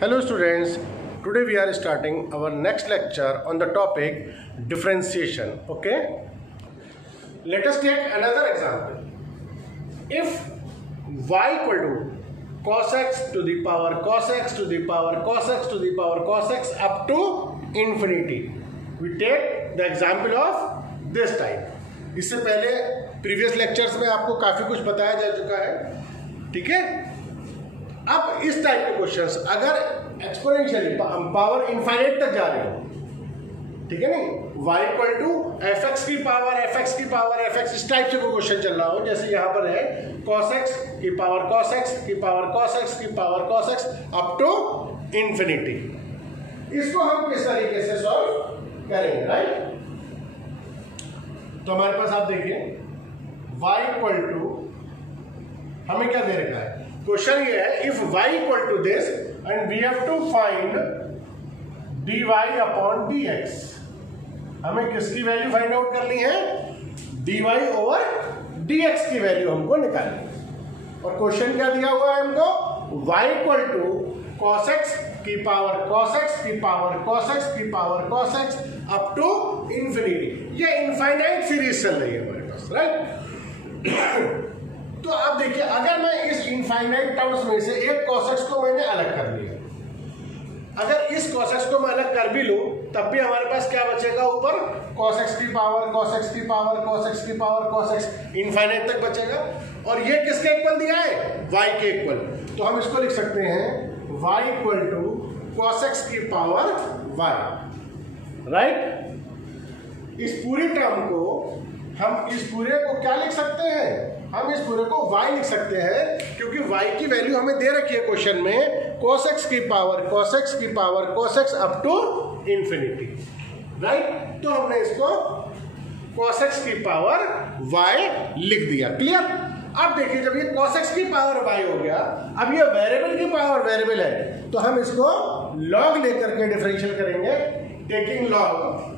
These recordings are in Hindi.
Hello students, today we are starting our next lecture on the topic differentiation. Okay, let us take another example. If y equal to cos x to the power cos x to the power cos x to the power cos x up to infinity, we take the example of this type. इससे पहले प्रीवियस लेक्चर्स में आपको काफ़ी कुछ बताया जा चुका है, ठीक है। अब इस टाइप के क्वेश्चंस अगर एक्सपोनेंशियली पावर इनफाइनाइट तक जा रहे हो, ठीक है नहीं, y equal to f x की पावर एफ एक्स की पावर एफ एक्स, इस टाइप से कोई क्वेश्चन चल रहा हो, जैसे यहाँ पर है cos x की पावर cos x की पावर cos x की power cos x up to infinity, इसको हम किस तरीके से सॉल्व करेंगे, राइट। तो हमारे पास आप देखिए y इक्वल टू हमें क्या दे रखा है, क्वेश्चन ये है if y equal to this and we have to find dy upon dx, हमें किसकी वैल्यू फाइंड आउट करनी है, dy ओवर dx की वैल्यू हमको निकालनी है। और क्वेश्चन क्या दिया हुआ है हमको, y equal to cos x की पावर cos x की पावर cos x की power cos x up to infinity. ये इनफाइनाइट सीरीज चल रही है हमारे पास, राइट। तो अब देखिए अगर मैं इस इनफाइनाइट टर्म्स में से एक cos x को मैंने अलग कर लिया, अगर इस cos x को मैं अलग कर भी लूं तब भी हमारे पास क्या बचेगा, ऊपर cos x की पावर cos x की पावर cos x की पावर cos x इनफाइनाइट तक बचेगा। और ये किसके इक्वल दिया है, y के इक्वल, तो हम इसको लिख सकते हैं y equal to cos x की पावर y, राइट। इस पूरी टर्म को हम इस पूरे को क्या लिख सकते हैं, हम इस पूरे को y लिख सकते हैं, क्योंकि y की वैल्यू हमें दे रखी है क्वेश्चन में cos x की पावर cos x की power cos x up to infinity, right. तो हमने इसको cos x की पावर y लिख दिया, क्लियर। अब देखिए जब ये cos x की पावर y हो गया, अब ये वेरिएबल की पावर वेरिएबल है, तो हम इसको log लेकर के डिफरेंशियल करेंगे, टेकिंग log।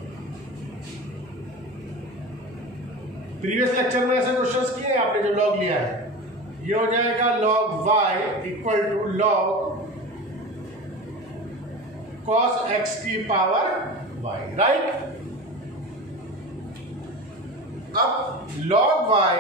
प्रीवियस लेक्चर में ऐसे क्वेश्चंस किए हैं आपने, जो log लिया है, ये हो जाएगा log y equal to log cos x की पावर y, राइट। अब log y,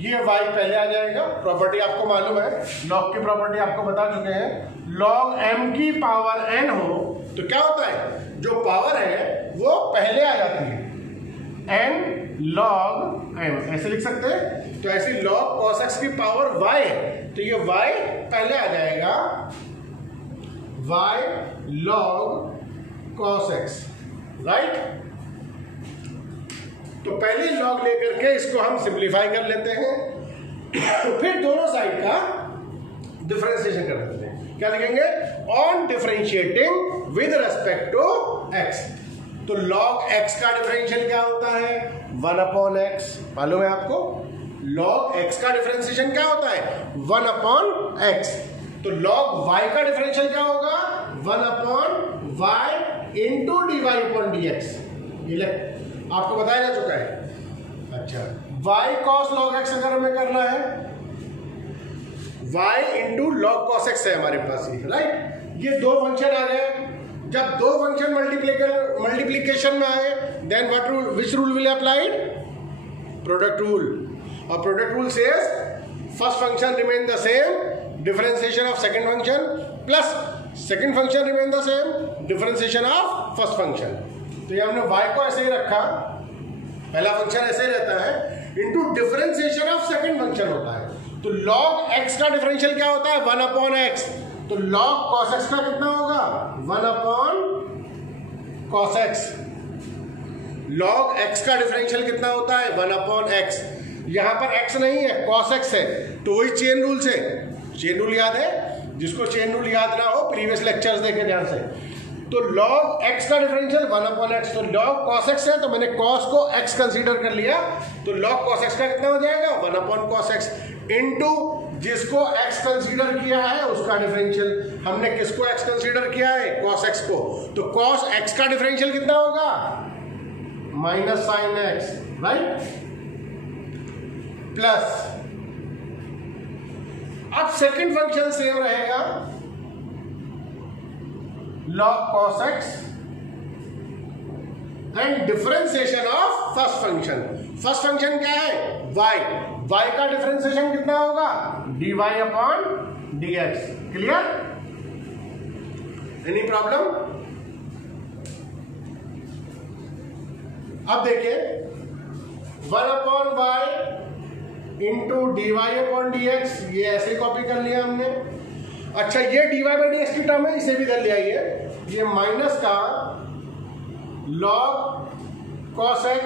ये y पहले आ जाएगा, प्रॉपर्टी आपको मालूम है, log की प्रॉपर्टी आपको बता चुके हैं। log m की पावर n हो तो क्या होता है, जो पावर है वो पहले आ जाती है, n log m ऐसे लिख सकते हैं। तो ऐसे log cos x की पावर y है तो ये y पहले आ जाएगा, y log cos x, right. तो पहले log लेकर के इसको हम सिंप्लीफाई कर लेते हैं, फिर दोनों साइड का डिफरेंशिएशन कर देते हैं। क्या लिखेंगे, on differentiating with respect to x। तो log x का डिफरेंशियल क्या होता है, 1 अपॉन x, मालूम है आपको। log x का डिफरेंशिएशन क्या होता है, 1 अपॉन x। तो log y का डिफरेंशियल क्या होगा, 1 upon y into d y upon d x, आपको बताया जा चुका है। अच्छा, y cos log x अगर हमें करना है, y into log cos x है हमारे पास, राइट। ये दो फंक्शन आ गए, जब दो फंक्शन मल्टीप्लीकेशन में आए then what rule, which rule will applied, product rule. और product rule says first function remain the same, differentiation of second function plus second function remain the same, differentiation of first function. तो ये हमने y को ऐसे ही रखा, पहला फंक्शन ऐसे ही रहता है, into differentiation of second function होता है। तो log x का डिफरेंशियल क्या होता है, 1 अपॉन x। तो log cos x का कितना होगा, 1 upon cos x। log x का डिफरेंशियल कितना होता है, 1 अपॉन x। यहां पर x नहीं है, cos x है, तो वही चेन रूल से, चेन रूल याद है, जिसको चेन रूल याद ना हो प्रीवियस लेक्चर्स देखे ध्यान से। तो log x का डिफरेंशियल 1 अपॉन x, तो log cos x है तो मैंने cos को x कंसीडर कर लिया, तो log cos x का कितना हो जाएगा, 1 अपॉन cos x इंटू जिसको x कंसीडर किया है उसका डिफरेंशियल। हमने किसको x कंसीडर किया है, cos x को, तो cos x का डिफरेंशियल कितना होगा, minus sine x, right, plus अब सेकंड फंक्शन सेम रहेगा, log cos x and differentiation of first function. First function क्या है? y का डिफरेंशिएशन कितना होगा? dy upon dx। Clear? Any problem? अब देखिए 1 upon y into dy upon dx, ये ऐसे कॉपी कर लिया हमने। अच्छा, ये dy बाई dx की टर्म है, इसे भी इधर ले आइए। ये माइनस का log cos x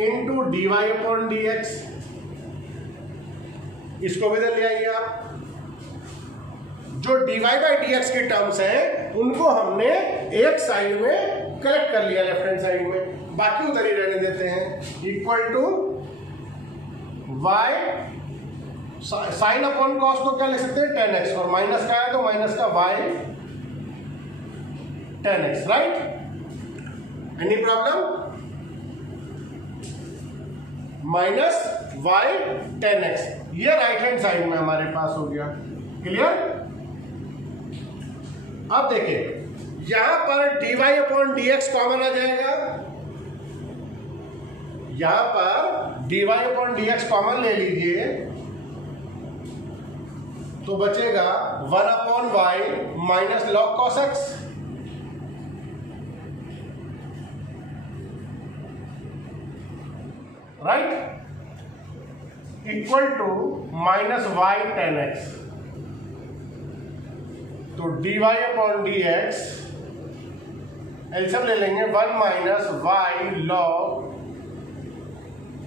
into dy upon dx, इसको भी इधर ले आइए आप। जो dy बाई dx की टर्म्स हैं उनको हमने एक साइड में कलेक्ट कर लिया, लेफ्ट हैंड साइड में, बाकी उधर ही रहने देते हैं। Equal to y sine upon cos को क्या लिख सकते हैं? tan x, और माइनस का है तो माइनस का y tan x, right? Any problem? Minus y tan x, ये राइट हैंड साइड में हमारे पास हो गया। क्लियर? अब देखिए यहां पर dy अपॉन dx कॉमन आ जाएगा, यहां पर dy अपॉन dx कॉमन ले लीजिए तो बचेगा 1 upon y minus log cos x। Right? Equal to minus y tan x। तो dy अपॉन dx एलसीएम ले लेंगे, 1 minus y log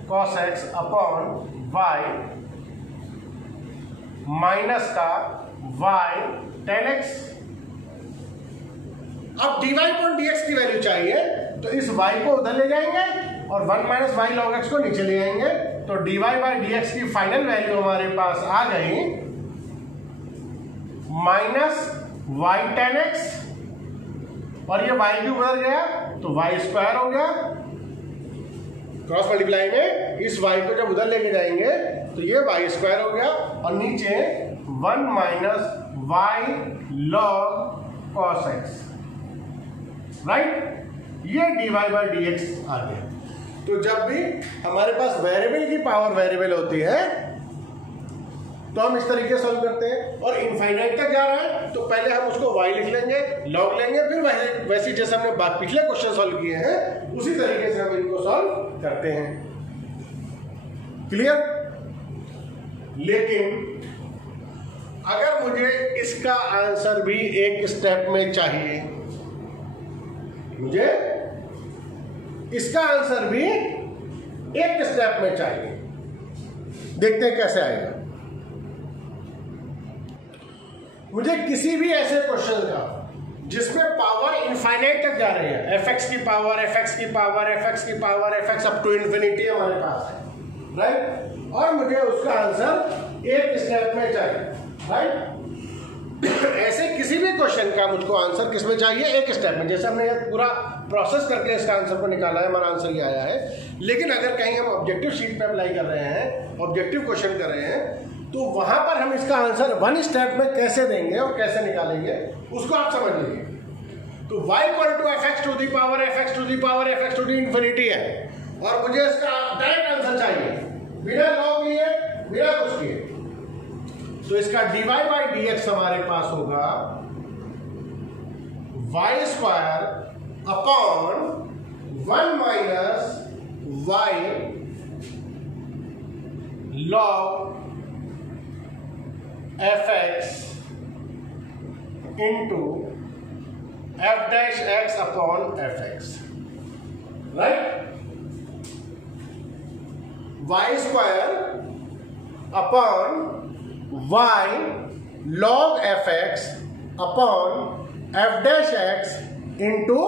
cos x upon y minus का y tan x। अब dy अपॉन dx की वैल्यू चाहिए तो इस y को उधर ले जाएंगे और 1 माइनस y log x को नीचे ले आएंगे, तो dy बाई dx की फाइनल वैल्यू हमारे पास आ गई माइनस y tan x, और ये y क्यूब उधर गया तो y स्क्वायर हो गया। क्रॉस मल्टीप्लाई में इस y को जब उधर लेके जाएंगे तो ये y स्क्वायर हो गया, और नीचे 1 minus y log cos x, right? ये dy बाई dx आ गया। तो जब भी हमारे पास वेरिएबल की पावर वेरिएबल होती है तो हम इस तरीके से सॉल्व करते हैं, और इनफाइनाइट तक जा रहा है तो पहले हम उसको y लिख लेंगे, log लेंगे, फिर वैसे जैसे हमने पिछले क्वेश्चन सॉल्व किए हैं उसी तरीके से हम इनको सॉल्व करते हैं। क्लियर? लेकिन अगर मुझे इसका आंसर भी एक स्टेप में चाहिए, मुझे इसका आंसर भी एक स्टेप में चाहिए, देखते हैं कैसे आएगा। मुझे किसी भी ऐसे क्वेश्चन का जिसमें पावर इनफाइनाइट तक जा रही है, fx की पावर, fx की पावर, fx की power, fx up to infinity हमारे पास है, राइट? और मुझे उसका आंसर एक स्टेप में चाहिए, राइट? ऐसे किसी भी क्वेश्चन का मुझको आंसर किसमें चाहिए? एक स्टेप में। जैसे हमने ये पूरा प्रोसेस करके इसका आंसर को निकाला है, हमारा आंसर ये आया है। लेकिन अगर कहीं हम ऑब्जेक्टिव शीट पे अप्लाई कर रहे हैं, ऑब्जेक्टिव क्वेश्चन कर रहे हैं, तो वहां पर हम इसका आंसर वन स्टेप में कैसे देंगे और कैसे निकालेंगे उसको आप समझ लीजिए। तो y equal to f x to the power f x to the power f x to the infinity है, और मुझे इसका डायरेक्ट आंसर चाहिए बिना लॉग लिए, बिना कुछ किए। तो इसका dy बाई dx हमारे पास होगा y square upon 1 minus y log f x into f dash x upon f x, right? Y square upon y log f x upon f dash x into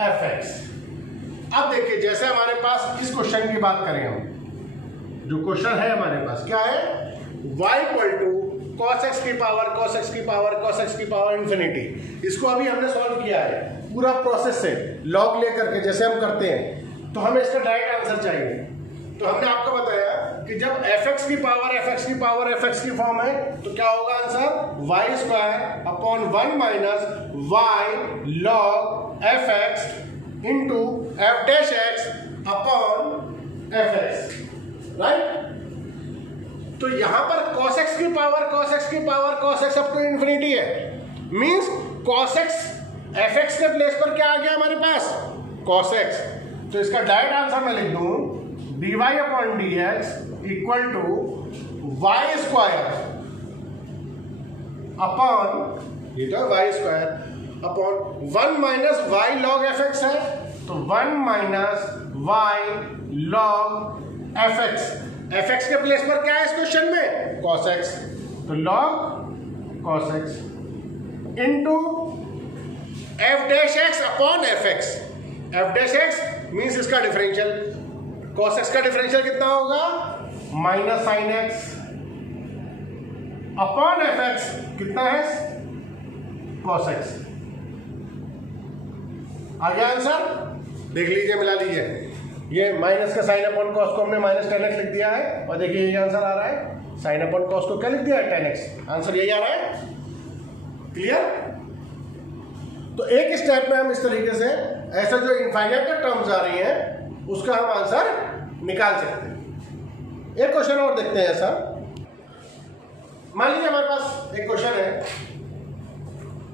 f x. अब देखिए, जैसे हमारे पास इस क्वेश्चन की बात करें, हम जो क्वेश्चन है हमारे पास क्या है, y equal to cos x की पावर cos x की पावर cos x की पावर इन्फिनिटी। इसको अभी हमने सॉल्व किया है पूरा प्रोसेस से, लॉग लेकर के जैसे हम करते हैं, तो हमें इसका डायरेक्ट आंसर चाहिए। तो हमने आपको बताया कि कि जब fx की पावर की फॉर्म है तो क्या होगा answer y square upon 1 minus y log fx into f dash x upon fx, right. तो यहां पर cos x की power cos x up to infinity है, मींस cos x fx के प्लेस पर क्या आ गया हमारे पास cos x। तो इसका डायरेक्ट आंसर मैं लिख दूं dy upon dx equal to y square upon, ये तो y square upon 1 minus y log fx है, तो 1 माइनस y log fx के प्लेस पर क्या है इस क्वेश्चन में cos x, तो log cos x into f dash x upon fx, f dash x means इसका डिफरेंशियल, cos x का डिफरेंशियल कितना होगा minus sine x upon fx कितना है cos x। आगे आंसर देख लीजिए, मिला लीजिए, ये माइनस का साइन अपॉन कॉस को हमने माइनस 10x लिख दिया है और देखिए ये आंसर आ रहा है, साइन अपॉन कॉस को क्या लिख दिया है 10x, आंसर यही आ रहा है। क्लियर। तो एक स्टेप में हम इस तरीके से ऐसा जो इनफाइनाइट टर्म्स आ रही हैं उसका हम आंसर निकाल सकते हैं। एक क्वेश्चन और देखते हैं ऐसा, मान लीजिए हमारे पास एक क्वेश्चन है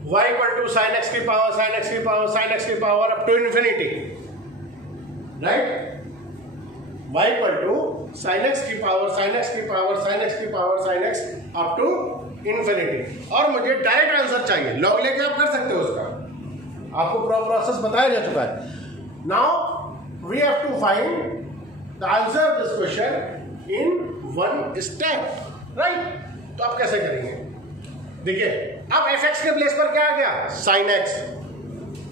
y equal to sine x की power up to infinity, right. y equal to sine x की पावर अप टू इन्फिनिटी, और मुझे डायरेक्ट आंसर चाहिए, लॉग लेके आप कर सकते हो उसका, आपको पूरा प्रोसेस बताया जा चुका है। Now we have to find the answer this question in one step, right. तो आप कैसे करेंगे, देखिए अब fx के प्लेस पर क्या आ गया sin x,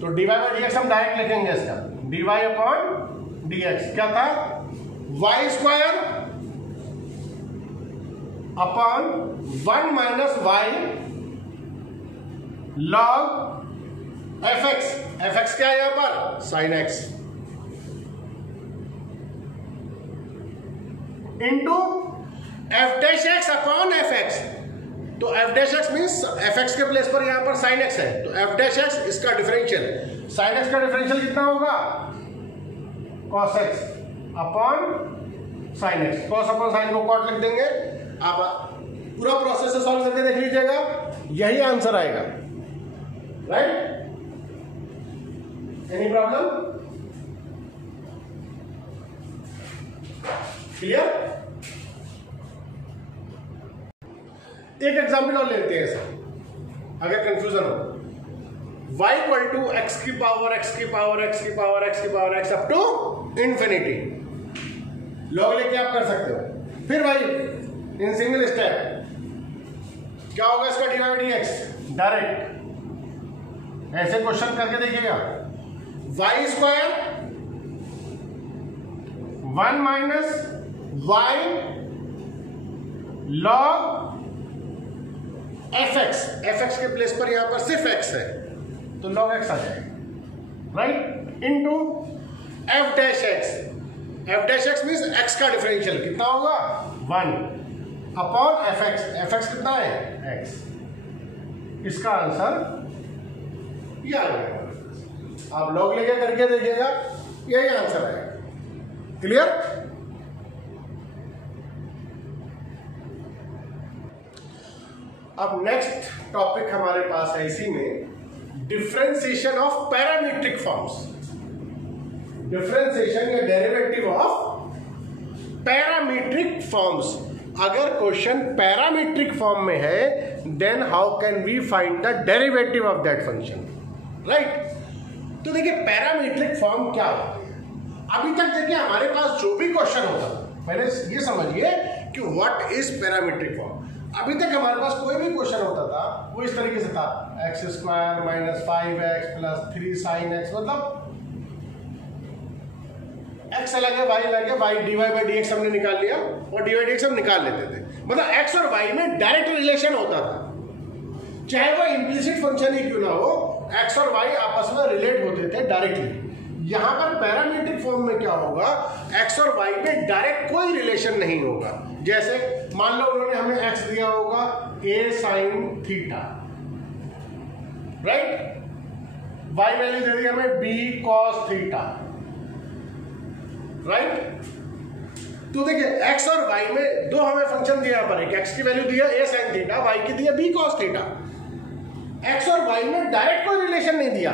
तो dy बाई dx हम डायरेक्ट लिखेंगे इसका, dy अपॉन dx क्या था y square upon 1 minus y log fx क्या है यहां पर sin x into f dash x upon fx, तो f dash x means fx के प्लेस पर यहां पर sin x है, तो f डैश x इसका डिफरेंशियल, sin x का डिफरेंशियल कितना होगा cos x upon sin x, cos upon sin को cot लिख देंगे। आप पूरा प्रोसेस से सॉल्व करके देख लीजिएगा, यही आंसर आएगा, राइट। Any problem, clear. एक एग्जाम्पल और लेते हैं ऐसा, अगर कंफ्यूजन हो, y इक्वल टू x की power x up to infinity, log लेके आप कर सकते हो। फिर भाई इन सिंगल स्टेप क्या होगा इसका dy बाई dx, डायरेक्ट ऐसे क्वेश्चन करके देखिएगा, y square 1 minus y log fx के प्लेस पर यहां पर सिर्फ x है तो log x आ जाएगा, right, into f dash x means x का डिफरेंशियल कितना होगा 1 अपॉन fx कितना है x, इसका आंसर ये आ जाएगा। आप log लेके करके देखिएगा, यही आंसर आएगा। क्लियर। अब नेक्स्ट टॉपिक हमारे पास है इसी में differentiation of parametric forms, differentiation या डेरिवेटिव ऑफ पैरामीट्रिक फॉर्म्स। अगर क्वेश्चन पैरामीट्रिक फॉर्म में है then how can we find the derivative of that function, right. तो देखिए पैरामीट्रिक फॉर्म क्या होता है, अभी तक देखिए हमारे पास जो भी क्वेश्चन होता पहले ये समझिए कि व्हाट इज पैरामीट्रिक फॉर्म। अभी तक हमारे पास कोई भी क्वेश्चन होता था वो इस तरीके से था, x square minus 5x plus 3 sine x, मतलब x अलग है y अलग है, y dy बाई dx हमने निकाल लिया और dy dx हम निकाल लेते थे, मतलब x और y में डायरेक्ट रिलेशन होता था, चाहे वो इम्प्लिसिट फंक्शन ही क्यों ना हो, x और y आपस में रिलेट होते थे डायरेक्टली। यहां पर पैरामीट्रिक फॉर्म में क्या होगा, एक्स और वाई में डायरेक्ट कोई रिलेशन नहीं होगा। जैसे मान लो उन्होंने हमें एक्स दिया होगा a sine theta, right, y value दे दी हमें बी कॉस थीटा, राइट। तो देखिए एक्स और वाई में दो हमें फंक्शन दिया पर, एक एक्स की वैल्यू दिया ए साइन थीटा, वाई की दिया बी कॉस थीटा। एक्स और वाई में डायरेक्ट कोई रिलेशन नहीं दिया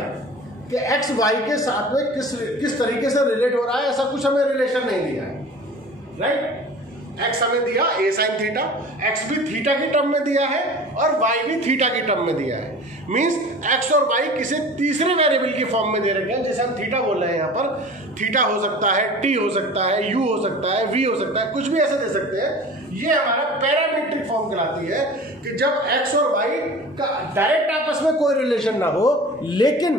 कि एक्स वाई के साथ में किस तरीके से रिलेट हो रहा है, ऐसा कुछ हमें रिलेशन नहीं दिया है, राइट। एक्स हमें दिया ए साइन थीटा, एक्स भी थीटा की टर्म में दिया है और वाई भी थीटा की टर्म में दिया है। मींस एक्स और वाई किसी तीसरे वेरिएबल की फॉर्म में दे रखे हैं। जैसे हम थीटा बोल रहे हैं, यहाँ पर थीटा हो सकता है, टी हो सकता है, यू हो सकता है, वी हो सकता है, कुछ भी ऐसे दे सकते हैं। ये हमारा पैरामीट्रिक फॉर्म कहलाती है कि जब एक्स और वाई का डायरेक्ट आपस में कोई रिलेशन ना हो, लेकिन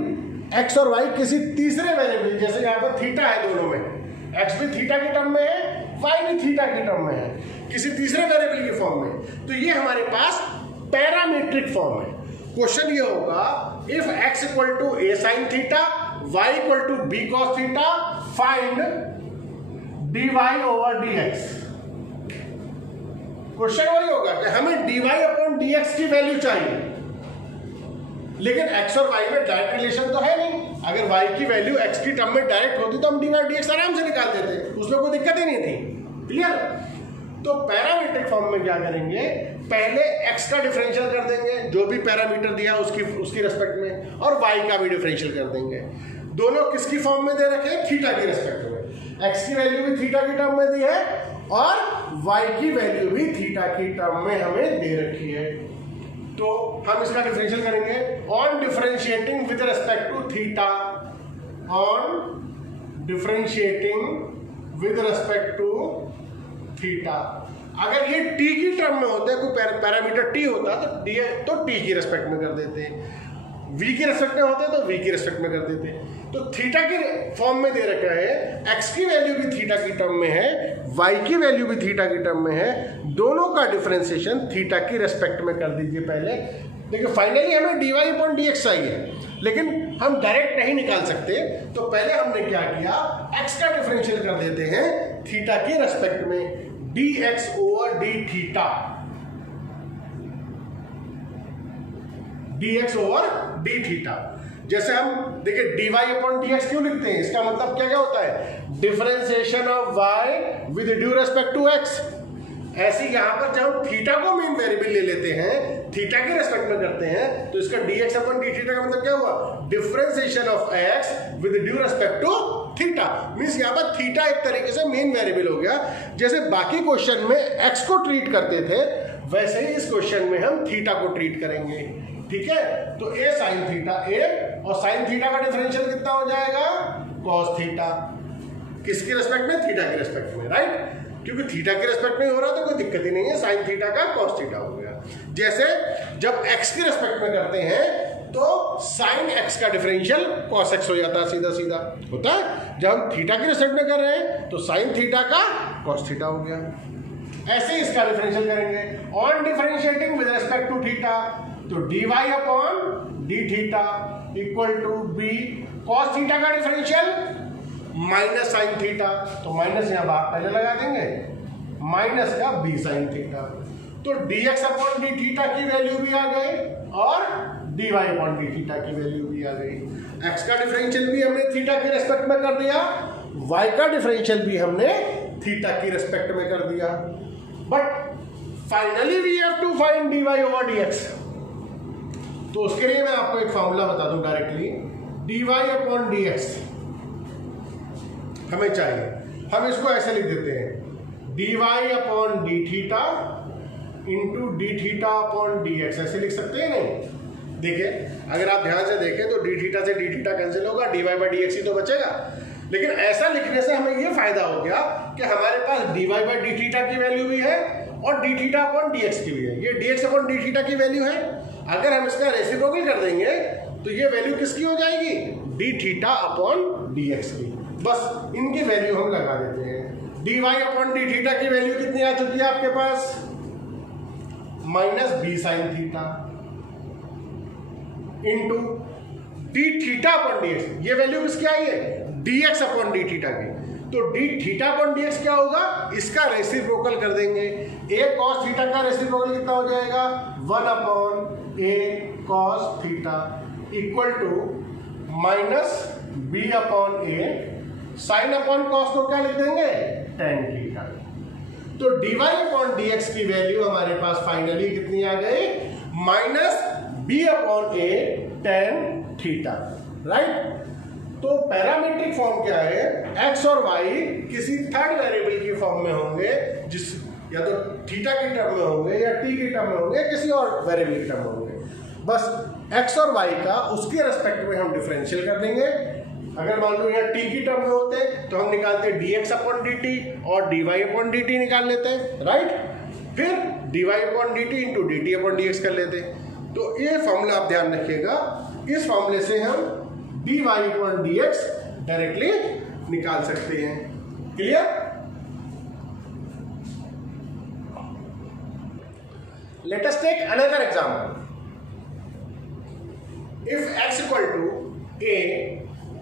एक्स और वाई किसी तीसरे वेरिएबल, जैसे यहाँ पर थीटा है, दोनों में एक्स भी थीटा की टर्म में है, वाई भी थीटा की टर्म में है, किसी तीसरे वेरिएबल की फॉर्म में, तो ये हमारे पास पैरामीट्रिक फॉर्म है। क्वेश्चन ये होगा, if x equal to a sine theta, y equal to b cos theta, find dy over dx। Question वही होगा कि हमें dy अपॉन dx की वैल्यू चाहिए, लेकिन x और y में डायरेक्ट रिलेशन तो है नहीं। अगर y की वैल्यू x की टर्म में डायरेक्ट होती तो हम dy dx आराम से निकाल देते, उसमें कोई दिक्कत ही नहीं थी। क्लियर। तो पैरामीट्रिक फॉर्म में क्या करेंगे, पहले x का डिफरेंशियल कर देंगे, जो भी पैरामीटर दिया उसकी रेस्पेक्ट में, और y का भी डिफरेंशियल कर देंगे। दोनों किसकी फॉर्म में दे रखे हैं, थीटा की रेस्पेक्ट में। x की वैल्यू भी थीटा की टर्म में दी है और y की वैल्यू भी थीटा की टर्म में हमें दे रखी है। तो हम इसका डिफरेंशियल करेंगे on differentiating with respect to theta, on differentiating with respect to theta. अगर ये t की टर्म में होता है, कोई पैरामीटर t होता तो t की रेस्पेक्ट में कर देते, v की रेस्पेक्ट में होते तो v की रेस्पेक्ट में कर देते। तो थीटा की फॉर्म में दे रखा है, x की वैल्यू भी थीटा की टर्म में है, y की वैल्यू भी थीटा की टर्म में है, दोनों का डिफरेंशिएशन थीटा की रेस्पेक्ट में कर दीजिए। पहले देखिए फाइनली हमें dy अपॉन dx चाहिए, लेकिन हम डायरेक्ट नहीं निकाल सकते, तो पहले हमने क्या किया, x का डिफरेंशियल कर देते हैं थीटा की रेस्पेक्ट में, dx over d theta, dx over d theta. जैसे हम देखिए dy अपॉन dx क्यों लिखते हैं, इसका मतलब क्या क्या होता है, differentiation of y with due respect to x। ऐसे यहां पर जब हम थीटा को मेन वेरिएबल ले लेते हैं, थीटा के रेस्पेक्ट में करते हैं, तो इसका dx अपॉन d थीटा का मतलब क्या हुआ, differentiation of x with due respect to theta. Means यहां पर थीटा एक तरीके से मेन वेरिएबल हो गया। जैसे बाकी क्वेश्चन में x को ट्रीट करते थे, वैसे ही इस क्वेश्चन में हम थीटा को ट्रीट करेंगे। ठीक है, तो a साइन थीटा a, और साइन थीटा का डिफरेंशियल कितना हो जाएगा, कॉस थीटा। किसकी रेस्पेक्ट में, थीटा की रेस्पेक्ट में, राइट। क्योंकि थीटा की रेस्पेक्ट में हो रहा तो कोई दिक्कत ही नहीं है, साइन थीटा का कॉस थीटा हो गया। जैसे जब x की रेस्पेक्ट में करते हैं तो साइन x का डिफरेंशियल कॉस x हो जाता है, सीधा सीधा होता है। जब हम थीटा की रेस्पेक्ट में कर रहे हैं तो साइन थीटा का कॉस थीटा हो गया। ऐसे ही इसका डिफरेंशियल करेंगे on differentiating with respect to theta, तो dy upon d theta equal to b cos theta का डिफरेंशियल माइनस साइन थीटा, तो माइनस यहां बाहर पहले लगा देंगे, माइनस का b साइन थीटा। तो dx अपॉन d थीटा की वैल्यू भी आ गई और dy अपॉन d थीटा की वैल्यू भी आ गई। x का डिफरेंशियल भी हमने थीटा की रेस्पेक्ट में कर दिया, y का डिफरेंशियल भी हमने थीटा की रेस्पेक्ट में कर दिया। But finally we have to find dy over dx। तो उसके लिए मैं आपको एक फॉर्मूला बता दूं डायरेक्टली, dy अपॉन dx हमें चाहिए। हम इसको ऐसे लिख देते हैं, dy upon d theta into d theta upon dx, ऐसे लिख सकते हैं नहीं। देखिए अगर आप ध्यान से देखें तो d थीटा से d थीटा कैंसिल होगा, dy बाई dx ही तो बचेगा। लेकिन ऐसा लिखने से हमें ये फायदा हो गया कि हमारे पास dy बाई d थीटा की वैल्यू भी है और d थीटा अपॉन dx की भी है। ये dx अपॉन d थीटा की वैल्यू है, अगर हम इसका रेसिप्रोकल कर देंगे तो ये वैल्यू किसकी हो जाएगी, d थीटा अपॉन dx की। बस इनकी वैल्यू हम लगा देते हैं। dy अपॉन d थीटा की वैल्यू कितनी आ चुकी है आपके पास, minus b sine theta into d theta upon dx। ये वैल्यू किसकी आई है, dx अपॉन डी थीटा की, तो डी थीटा अपॉन dx क्या होगा, इसका रेसिप्रोकल कर देंगे। a cos थीटा का रेसिप्रोकल कितना हो जाएगा, 1 upon a cos theta equal to minus b upon a sine upon cos को क्या लिख देंगे, tan थीटा। तो dy अपॉन dx की वैल्यू हमारे पास फाइनली कितनी आ गई, minus b upon a tan theta, right. तो पैरामीट्रिक फॉर्म क्या है, x और y किसी थर्ड वेरिएबल की फॉर्म में होंगे, जिस या तो थीटा की टर्म में होंगे या t की टर्म में होंगे, किसी और वेरिएबल की टर्म में होंगे। बस x और y का उसके रेस्पेक्ट में हम डिफरेंशियल कर देंगे। अगर मान लो यहाँ t की टर्म में होते तो हम निकालते dx अपॉन dt और dy अपॉन dt निकाल लेते, राइट। फिर dy upon dt into dt upon dx कर लेते। तो ये फॉर्मूला आप ध्यान रखिएगा, इस फॉर्मूले से हम dy अपॉन dx डायरेक्टली निकाल सकते हैं। Clear? Let us take another example. If x equal to a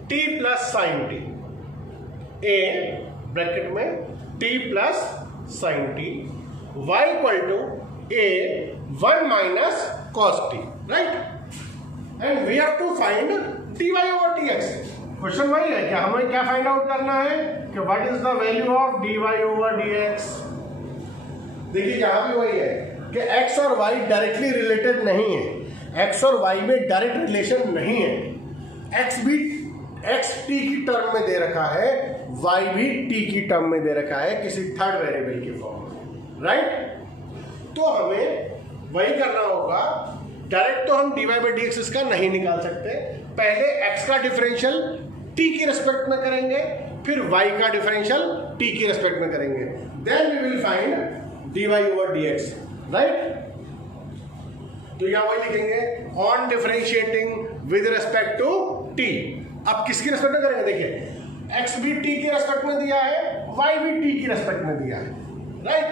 t plus sine t, a bracket में t plus sine t, y equal to a 1 minus cos t, right. And we have to find dy over dx। Question वही है, क्या हमें क्या फाइंड आउट करना है कि what is the value of dy over dx। देखिए यहां भी वही है कि x और y डायरेक्टली रिलेटेड नहीं है, x और y में डायरेक्ट रिलेशन नहीं है। x t की टर्म में दे रखा है, y भी t की टर्म में दे रखा है किसी थर्ड वेरिएबल की फॉर्म में, राइट। तो हमें वही करना होगा, डायरेक्ट तो हम dy बाई dx इसका नहीं निकाल सकते। पहले x का डिफरेंशियल t की रिस्पेक्ट में करेंगे, फिर y का डिफरेंशियल t की रिस्पेक्ट में करेंगे, then we will find dy over dx, right. तो यहां वही लिखेंगे, on differentiating with respect to t। अब किसकी रिस्पेक्ट में करेंगे, देखिए x भी t की रिस्पेक्ट में दिया है, y भी t की रिस्पेक्ट में दिया है, राइट।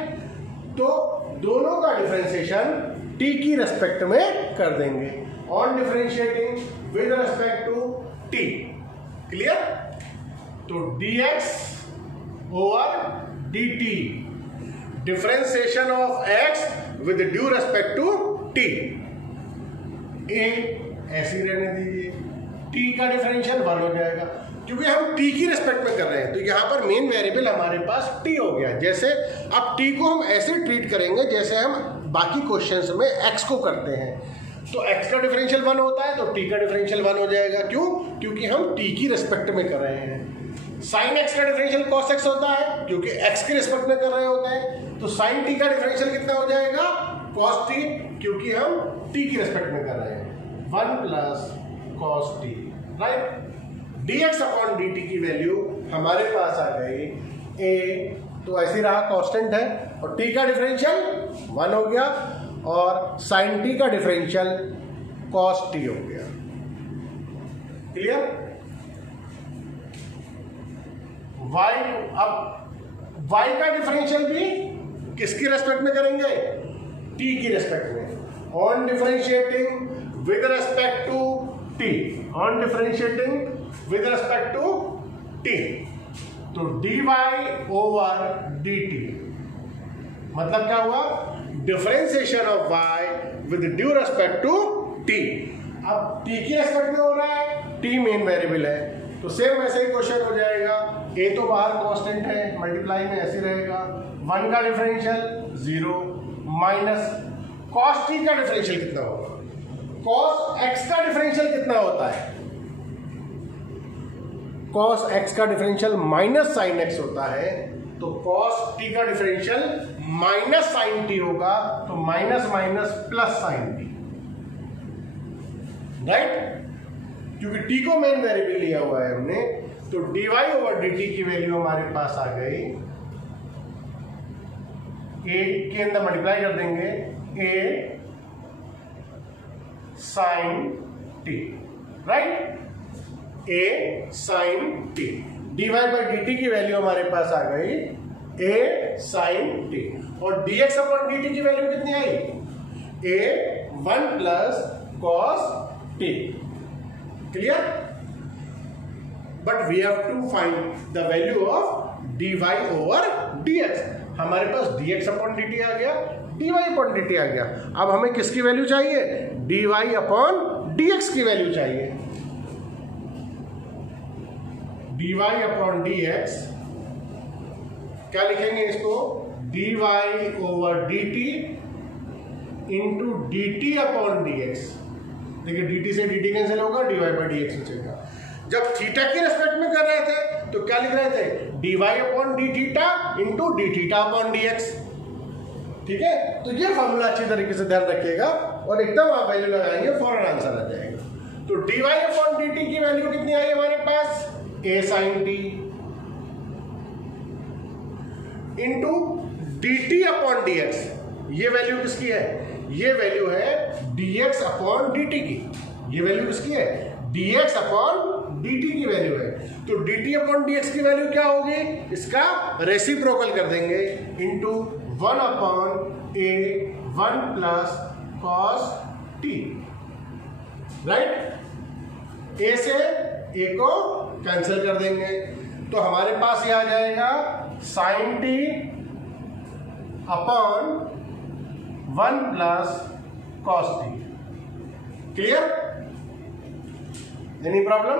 तो दोनों का डिफरेंशिएशन t की रिस्पेक्ट में कर देंगे, on differentiating with respect to t। Clear? तो dx over dt, differentiation of x with due respect to t। a ऐसे ही रहने दीजिए, t का डिफरेंशियल 1 हो जाएगा, क्योंकि हम t की रिस्पेक्ट में कर रहे हैं। तो यहाँ पर मेन वेरिएबल हमारे पास t हो गया। जैसे अब t को हम ऐसे ट्रीट करेंगे जैसे हम बाकी क्वेश्चंस में x को करते हैं। तो x का डिफरेंशियल 1 होता है तो t का डिफरेंशियल 1 हो जाएगा। क्यों? क्योंकि हम t की रिस्पेक्ट में कर रहे हैं। साइन x का डिफरेंशियल cos x होता है क्योंकि x की रिस्पेक्ट में कर रहे होते हैं। तो साइन t का डिफरेंशियल कितना हो जाएगा, cos t, क्योंकि हम t की रिस्पेक्ट में कर रहे हैं, 1 plus cos t, right. dx upon dt की वैल्यू हमारे पास आ गई a, तो ऐसे रहा, कांस्टेंट है, और t का डिफरेंशियल 1 हो गया और sin t का डिफरेंशियल cos t हो गया। क्लियर? y, अब y का डिफरेंशियल भी किसकी रेस्पेक्ट में करेंगे, t की रेस्पेक्ट में, on differentiating with respect to t, on differentiating with respect to t। तो dy ओवर dt मतलब क्या हुआ, differentiation of y with due respect to t। अब t की रेस्पेक्ट में हो रहा है, t मेन वेरिएबल है, तो सेम वैसे ही क्वेश्चन हो जाएगा। a तो बाहर कांस्टेंट है, मल्टीप्लाई में ऐसे रहेगा, 1 का डिफरेंशियल 0 माइनस cos t का डिफरेंशियल कितना होगा, cos x का डिफरेंशियल कितना होता है, cos x का डिफरेंशियल माइनस साइन x होता है, तो cos t का डिफरेंशियल माइनस साइन t होगा, तो minus minus plus sign t, right. क्योंकि t को मेन वेरिएबल लिया हुआ है हमने, तो dy ओवर dt की वैल्यू हमारे पास आ गई, a के अंदर मल्टीप्लाई कर देंगे, a sine t, right, a sine t। dy by dt की वैल्यू हमारे पास आ गई a साइन t, और dx अपॉन dt की वैल्यू कितनी आई, a 1 plus cos t। Clear? But we have to find the value of dy over dx। हमारे पास dx अपॉन dt आ गया, dy अपॉन dt आ गया। अब हमें किसकी वैल्यू चाहिए? dy अपॉन dx की वैल्यू चाहिए। dy अपॉन dx क्या लिखेंगे इसको? dy over dt into dt upon dx। देखिए dt से dt कैंसिल होगा, dy बाई dx बचेगा। जब थीटा की रेस्पेक्ट में कर रहे थे तो क्या लिख रहे थे? dy upon D theta into D theta upon dx। ठीक है, तो ये फॉर्मूला अच्छी तरीके से ध्यान रखिएगा और एकदम आप वैल्यू लगाएंगे फौरन आंसर आ जाएगा। तो dy अपॉन dt की वैल्यू कितनी आई हमारे पास? a sin t into dt upon dx। ये वैल्यू किसकी है? ये वैल्यू है dx अपॉन dt की। ये वैल्यू किसकी है? dx अपॉन dt की वैल्यू है। तो dt अपॉन dx की वैल्यू क्या होगी? इसका रेसिप्रोकल कर देंगे into 1 upon a 1 plus cos t। Right, a से a को कैंसिल कर देंगे तो हमारे पास ये आ जाएगा sin t upon 1 plus cos t। Clear? Any problem?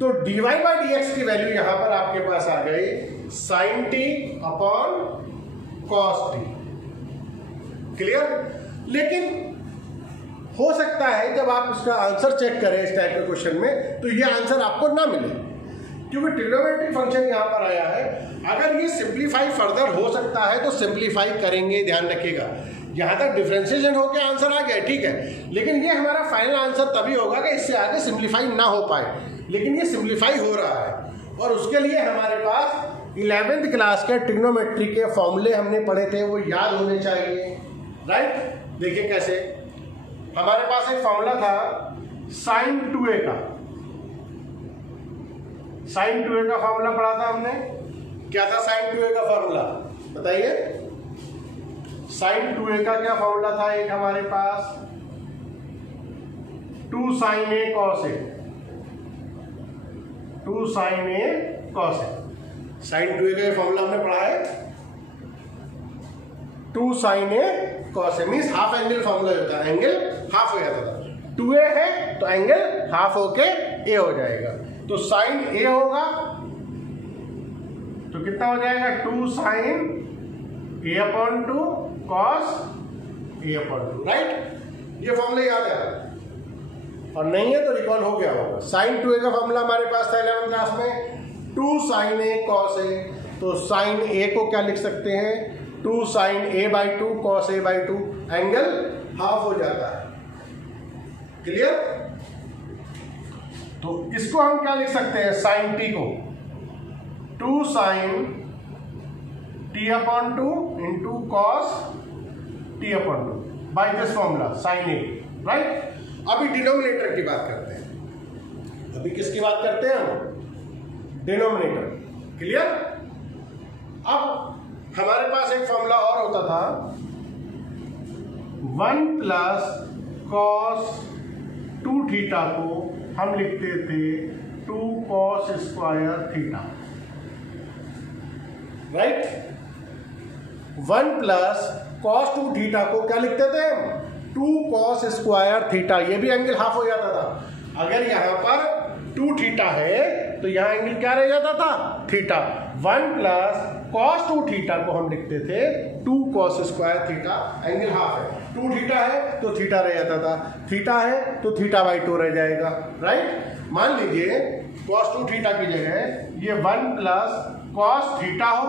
तो dy बाई dx की वैल्यू यहां पर आपके पास आ गई sin t upon cos t। Clear? लेकिन हो सकता है जब आप उसका आंसर चेक करें इस टाइप के क्वेश्चन में तो ये आंसर आपको ना मिले, क्योंकि ट्रिग्नोमेट्रिक फंक्शन यहां पर आया है। अगर ये सिंप्लीफाई फर्दर हो सकता है तो सिंप्लीफाई करेंगे, ध्यान रखिएगा। यहां तक डिफरेंशिएशन होकर आंसर आ गया, ठीक है, लेकिन ये हमारा फाइनल आंसर तभी होगा कि इससे आगे सिंप्लीफाई ना हो पाए, लेकिन ये सिंप्लीफाई हो रहा है। और उसके लिए हमारे पास 11th क्लास के ट्रिग्नोमेट्री के फॉर्मूले हमने पढ़े थे, वो याद होने चाहिए। राइट, देखिए कैसे। हमारे पास एक फॉर्मूला था sin 2a का। sin 2a का फॉर्मूला पढ़ा था हमने। क्या था sin 2a का फॉर्मूला? बताइए। sin 2a का क्या फॉर्मूला था? एक हमारे पास 2 sin a cos a, 2 sin a cos a। sin 2a का ये फॉर्मूला हमने पढ़ा है। 2 sin a cos a means half angle formula होता है, एंगल हाफ हो जाता था। 2a है तो एंगल हाफ होके a हो जाएगा, तो sin a होगा तो कितना हो जाएगा? 2 sin a upon 2 cos a upon 2। Right, ये फॉर्मूला याद है और नहीं है तो रिकॉल हो गया होगा। sin 2a का फॉर्मूला हमारे पास था 11th क्लास में 2 sin a cos a। तो sin a को क्या लिख सकते हैं? 2 sin a by 2 cos a by 2, angle half हो जाता है। क्लियर? तो इसको हम क्या लिख सकते हैं? sin t को 2 sin t upon 2 into cos t upon 2 by this formula sin a। Right, अभी डिनोमिनेटर की बात करते हैं। अभी किसकी बात करते हैं हम? डिनोमिनेटर। क्लियर? अब हमारे पास एक फॉर्मूला और होता था 1 प्लस cos 2 थीटा को हम लिखते थे 2 cos square theta. Right, 1 plus cos 2 theta को क्या लिखते थे हम? 2 cos स्क्वायर थीटा। ये भी एंगल हाफ हो जाता था। अगर यहां पर 2 थीटा है तो यहां एंगल क्या रह जाता था? थीटा। 1 प्लस cos 2 थीटा को हम लिखते थे 2 cos square theta, angle half है। 2 थीटा है तो थीटा रह जाता था, थीटा है तो थीटा बाई 2 रह जाएगा। राइट, मान लीजिए cos 2 थीटा की जगह ये 1 प्लस cos थीटा हो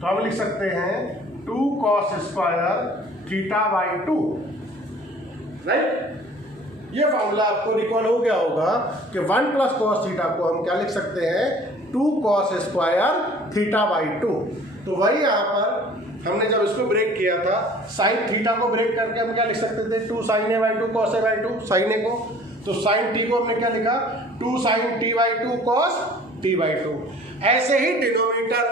तो हम लिख सकते हैं 2 cos square theta by 2। Right, ये फॉर्मूला आपको रिकॉल हो गया होगा कि 1 प्लस cos थीटा को हम क्या लिख सकते हैं? 2 cos स्क्वायर थीटा बाई 2। तो वही यहाँ पर हमने जब इसको ब्रेक किया था साइन थीटा को ब्रेक करके हम क्या लिख सकते थे? 2 sin a by 2 cos a by 2, sine a को। तो साइन t को हमने क्या लिखा? 2 sin t by 2 cos t by 2। ऐसे ही डिनोमिनेटर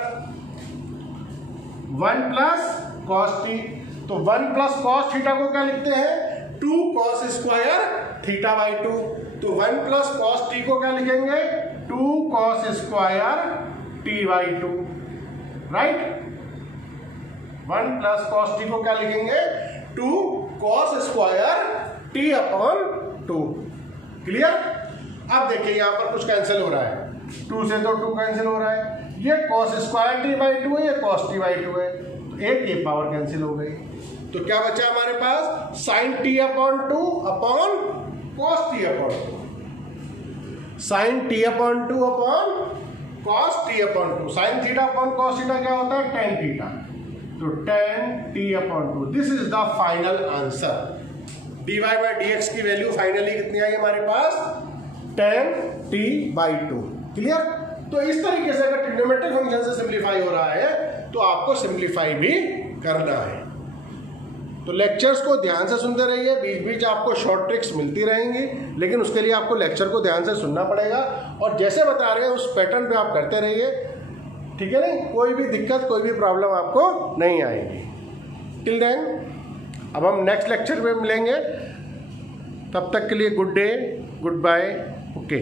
1 प्लस cos t, तो 1 प्लस cos थीटा को क्या लिखते हैं? 2 cos स्क्वायर थीटा बाई 2। तो 1 प्लस cos t को क्या लिखेंगे? 2 cos square t/2, right. 1 plus cos t को क्या लिखेंगे, 2 cos स्क्वायर t/2। क्लियर। अब देखिए यहां पर कुछ कैंसिल हो रहा है, 2 से तो 2 कैंसिल हो रहा है, ये cos स्क्वायर t/2 है, ये cos t/2 है, तो एक ये पावर कैंसिल हो गई। तो क्या बचा हमारे पास, sin t/2 upon cos t/2, sin t/2 upon cos t/2। sin theta upon cos theta क्या होता है, tan थीटा, तो tan t/2। This is the final answer. dy/dx की वैल्यू फाइनली कितनी आई हमारे पास, tan t/2। क्लियर। तो इस तरीके से अगर ट्रिग्नोमेट्रिक फंक्शन से सिंप्लीफाई हो रहा है तो आपको सिंप्लीफाई भी करना है। तो लेक्चर्स को ध्यान से सुनते रहिए, बीच बीच आपको शॉर्ट ट्रिक्स मिलती रहेंगी, लेकिन उसके लिए आपको लेक्चर को ध्यान से सुनना पड़ेगा और जैसे बता रहे हैं उस पैटर्न पे आप करते रहिए, ठीक है। नहीं, कोई भी दिक्कत, कोई भी प्रॉब्लम आपको नहीं आएगी। टिल देन, अब हम नेक्स्ट लेक्चर में मिलेंगे, तब तक के लिए good day, good bye, okay.